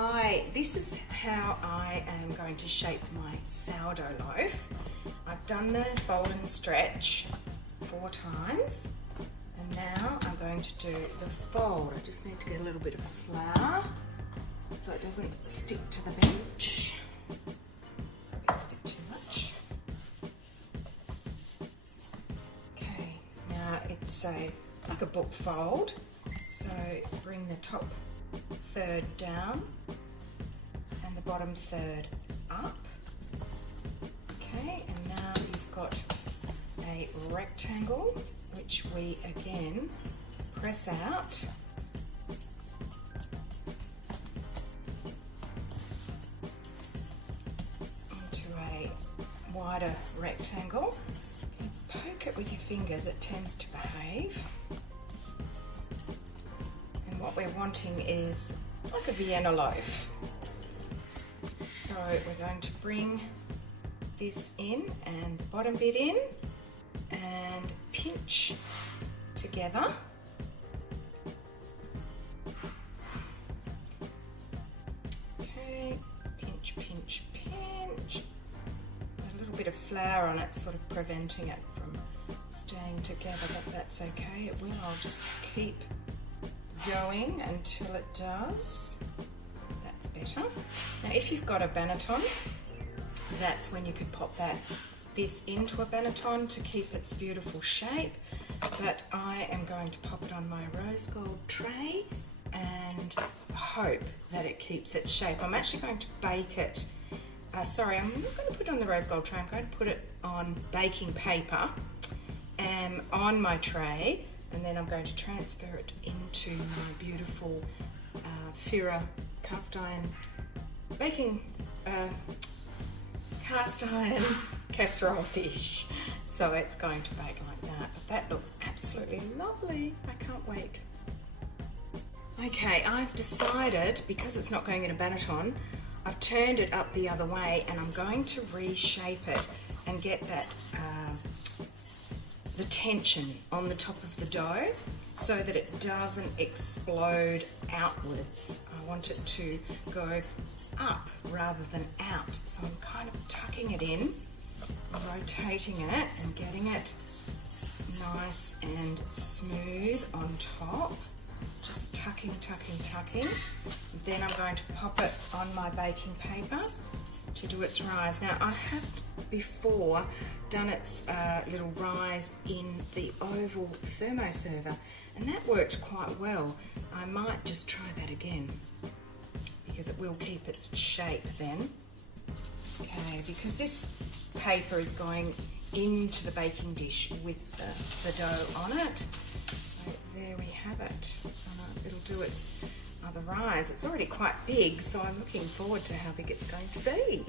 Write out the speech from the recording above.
Hi, this is how I am going to shape my sourdough loaf. I've done the fold and stretch 4 times, and now I'm going to do the fold. I just need to get a little bit of flour so it doesn't stick to the bench. A bit too much. Okay, now it's like a book fold, so bring the top third down and the bottom third up. Okay, and now you've got a rectangle which we again press out into a wider rectangle. If you poke it with your fingers, it tends to behave. And what we're wanting is like a Vienna loaf. So we're going to bring this in and the bottom bit in and pinch together. Okay, pinch, pinch, pinch. A little bit of flour on it, sort of preventing it from staying together, but that's okay. It will. I'll just keep going until it does. That's better. Now if you've got a banneton, that's when you could pop this into a banneton to keep its beautiful shape, but I am going to pop it on my rose gold tray and hope that it keeps its shape. I'm actually going to bake it, I'm not going to put it on the rose gold tray, I'm going to put it on baking paper on my tray, and then I'm going to transfer it into my beautiful Fira cast iron casserole dish. So it's going to bake like that. But that looks absolutely lovely. I can't wait. Okay, I've decided, because it's not going in a banneton, I've turned it up the other way, and I'm going to reshape it and get that the tension on the top of the dough so that it doesn't explode outwards. I want it to go up rather than out. So I'm kind of tucking it in, rotating it and getting it nice and smooth on top. Just tucking, tucking, tucking. Then I'm going to pop it on my baking paper to do its rise. Now I have before done its little rise in the oval thermoserver, and that worked quite well. I might just try that again because it will keep its shape then. Okay, because this paper is going into the baking dish with the dough on it. So there we have it. And it'll do its other rise. It's already quite big, so I'm looking forward to how big it's going to be.